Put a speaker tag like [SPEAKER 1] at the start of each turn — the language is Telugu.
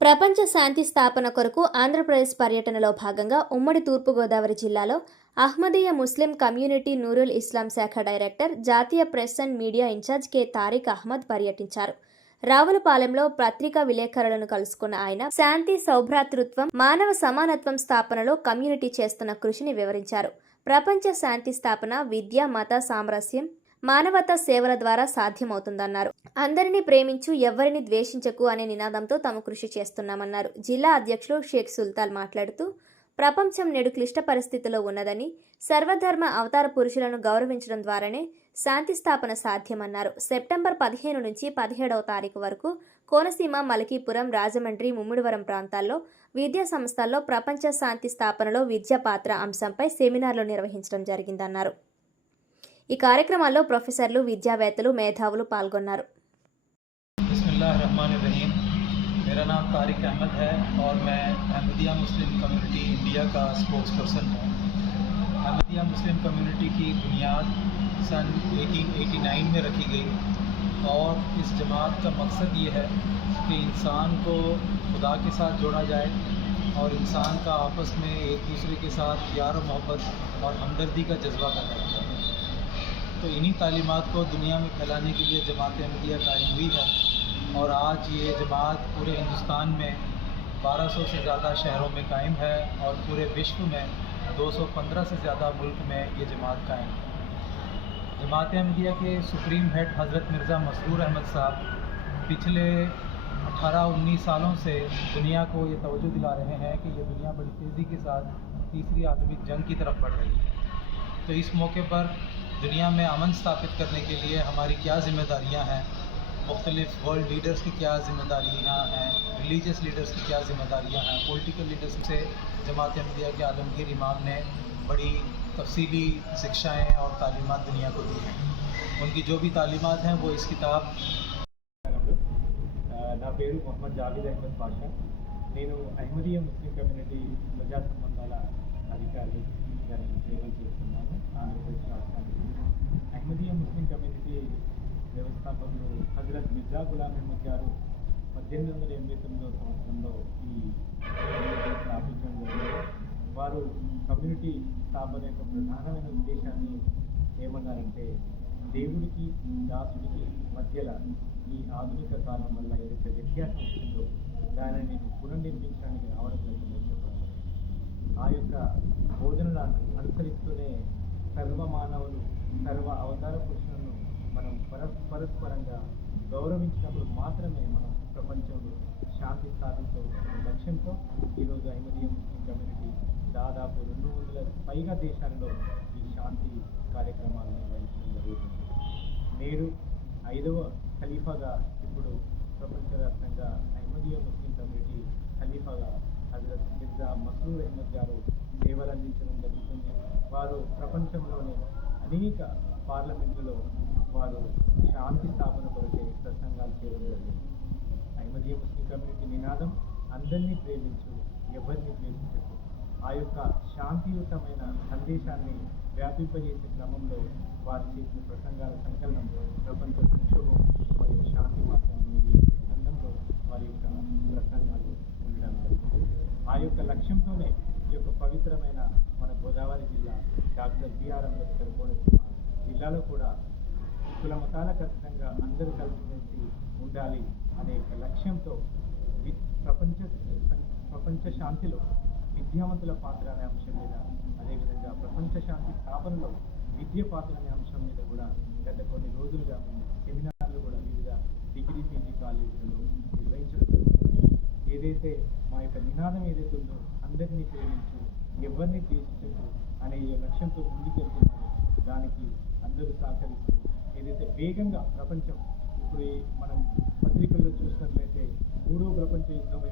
[SPEAKER 1] ప్రపంచ శాంతి స్థాపన కొరకు ఆంధ్రప్రదేశ్ పర్యటనలో భాగంగా ఉమ్మడి తూర్పుగోదావరి జిల్లాలో అహ్మదీయ ముస్లిం కమ్యూనిటీ నూరుల్ ఇస్లాం శాఖ డైరెక్టర్ జాతీయ press and media incharge K. Tariq Ahmad పర్యటించారు. రావులపాలెంలో పత్రికా విలేకరులను కలుసుకున్న ఆయన శాంతి సౌభ్రాతృత్వం మానవ సమానత్వం స్థాపనలో కమ్యూనిటీ చేస్తున్న కృషిని వివరించారు. ప్రపంచ శాంతి స్థాపన విద్య మత సామరస్యం మానవతా సేవల ద్వారా సాధ్యమవుతుందన్నారు. అందరినీ ప్రేమించు ఎవరిని ద్వేషించకు అనే నినాదంతో తాము కృషి చేస్తున్నామన్నారు. జిల్లా అధ్యక్షులు షేక్ సుల్తాన్ మాట్లాడుతూ ప్రపంచం నేడు క్లిష్ట పరిస్థితిలో ఉన్నదని సర్వధర్మ అవతార పురుషులను గౌరవించడం ద్వారానే శాంతి స్థాపన సాధ్యమన్నారు. సెప్టెంబర్ పదిహేను నుంచి పదిహేడవ తారీఖు వరకు కోనసీమ మలకీపురం రాజమండ్రి ముమ్మిడివరం ప్రాంతాల్లో విద్యా సంస్థల్లో ప్రపంచ శాంతి స్థాపనలో విద్యా పాత్ర అంశంపై సెమినార్లు నిర్వహించడం జరిగిందన్నారు. ఈ కార్యక్రమాల్లో ప్రొఫెసర్లు విద్యావేత్తలు మేధావులు పాల్గొన్నారు
[SPEAKER 2] बिस्मिल्लाहिर्रहमानिर्रहीम मेरा नाम तारिक अहमद है और मैं अहमदिया मुस्लिम कम्युनिटी इंडिया का स्पोक्स पर्सन हूँ अहमदिया मुस्लिम कम्युनिटी की बुनियाद सन 1889 में रखी गई और इस जमात का मकसद ये है कि इंसान को खुदा के साथ जोड़ा जाए और इंसान का आपस में एक दूसरे के साथ प्यार और मोहब्बत और हमदर्दी का जज्बा पैदा होता है तो इन्हीं तालीमात को दुनिया में फैलाने के लिए जमात अहमदिया कायम हुई है। और आज ये जमात पूरे हिंदुस्तान में 1200 से ज़्यादा शहरों में कायम है और पूरे विश्व में 215 से ज़्यादा मुल्क में ये जमात कायम है। जमात अहमदिया के सुप्रीम हेड हज़रत मिर्ज़ा मसरूर अहमद साहब पिछले 18-19 सालों से दुनिया को ये तवज्जो दिला रहे हैं कि ये दुनिया बड़ी तेज़ी के साथ तीसरी आधुनिक जंग की तरफ़ बढ़ रही है। तो इस मौके पर दुनिया में अमन स्थापित करने के लिए हमारी क्या जिम्मेदारियां हैं मुख्तलिफ वर्ल्ड लीडर्स की क्या जिम्मेदारियां हैं रिलीजियस लीडर्स की क्या जिम्मेदारियां हैं पॉलिटिकल लीडर्स से जमात अहमदिया के आलमगीर इमाम ने बड़ी तफसीली शिक्षाएं और तालीमात दुनिया को दी हैं उनकी जो भी तालीमात हैं वो इस किताब
[SPEAKER 3] ఆ, నా పేరు మొహమ్మద్ జావీద్ అహ్మద్ పాషా నేను అహ్మదీయ ముస్లిం కమ్యూనిటీ ప్రజా సంబంధాల అధికారి సేవలు చేస్తున్నాను. ఆంధ్రప్రదేశ్ రాష్ట్రానికి. అహ్మదీయ ముస్లిం కమ్యూనిటీ వ్యవస్థాపకులు హజరత్ మిర్జా గులాం అహ్మద్ గారు పద్దెనిమిది వందల ఎనభై తొమ్మిదవ సంవత్సరంలో ఈ స్థాపించడం జరిగింది. వారు కమ్యూనిటీ స్థాపన యొక్క ప్రధానమైన ఉద్దేశాన్ని ఏమన్నారంటే దేవుడికి దాసుడికి మధ్యల ఈ ఆధునిక కాలం వల్ల ఏదైతే వ్యత్యాసం వచ్చిందో దానిని నేను పునర్నిర్మించడానికి రావడం జరిగింది. ఆ యొక్క బోధనలను అనుసరిస్తూనే సర్వ మానవులు సర్వ అవతార పురుషులను మనం పర పరస్పరంగా గౌరవించినప్పుడు మాత్రమే మనం ప్రపంచంలో శాంతి స్థాపించవలసిన లక్ష్యంతో ఈరోజు అహ్మదీయ ముస్లిం కమ్యూనిటీ దాదాపు రెండు వందల పైగా దేశాల్లో ఈ శాంతి కార్యక్రమాలను నిర్వహించడం జరుగుతుంది. నేడు ఐదవ ఖలీఫాగా ఇప్పుడు ప్రపంచవ్యాప్తంగా అహ్మదీయ ముస్లిం కమ్యూనిటీ ఖలీఫాగా హజరత్ మిర్జా మసూర్ అహ్మద్ గారు సేవలు అందించడం జరుగుతుంది. వారు ప్రపంచంలోని అనేక పార్లమెంట్లలో వారు శాంతి స్థాపన కొరకే ప్రసంగాలు చేయడం జరిగింది. అహ్మదీయ ముస్లిం కమ్యూనిటీ నినాదం అందరినీ ప్రేమించు ఎవరిని ప్రేమించకు. ఆ యొక్క శాంతియుతమైన సందేశాన్ని వ్యాపింపజేసే క్రమంలో వారు చేసిన ప్రసంగాల సంకలనం ప్రపంచ సంక్షోభం మరియు శాంతి మార్గం అనేది గ్రంథంలో వారి యొక్క ప్రసంగాలు ఉండడం జరిగింది ఆ యొక్క లక్ష్యంతోనే ఈ యొక్క పవిత్రమైన మన గోదావరి జిల్లా డాక్టర్ బిఆర్ అంబేద్కర్ కోనసీమ జిల్లాలో కూడా కుల మతాల ఖచ్చితంగా అందరూ కలిసిమెలిసి ఉండాలి అనే ఒక లక్ష్యంతో ప్రపంచ ప్రపంచ శాంతిలో విద్యావంతుల పాత్ర అనే అంశం మీద అదేవిధంగా ప్రపంచ శాంతి స్థాపనలో విద్య పాత్ర అనే అంశం మీద కూడా గత కొన్ని రోజులుగా మేము సెమినార్లు కూడా వివిధ డిగ్రీ పీజీ కాలేజీలలో నిర్వహించడం జరుగుతుంది ఏదైతే మా యొక్క నినాదం ఏదైతే ఉందో అందరినీ ప్రేమించు ఎవరిని ద్వేషించు అనే లక్ష్యంతో ముందుకెళ్తున్నారు. దానికి అందరూ సహకరిస్తూ ఏదైతే వేగంగా ప్రపంచం ఇప్పుడు మనం పత్రికల్లో చూసినట్లయితే మూడో ప్రపంచ యుద్ధం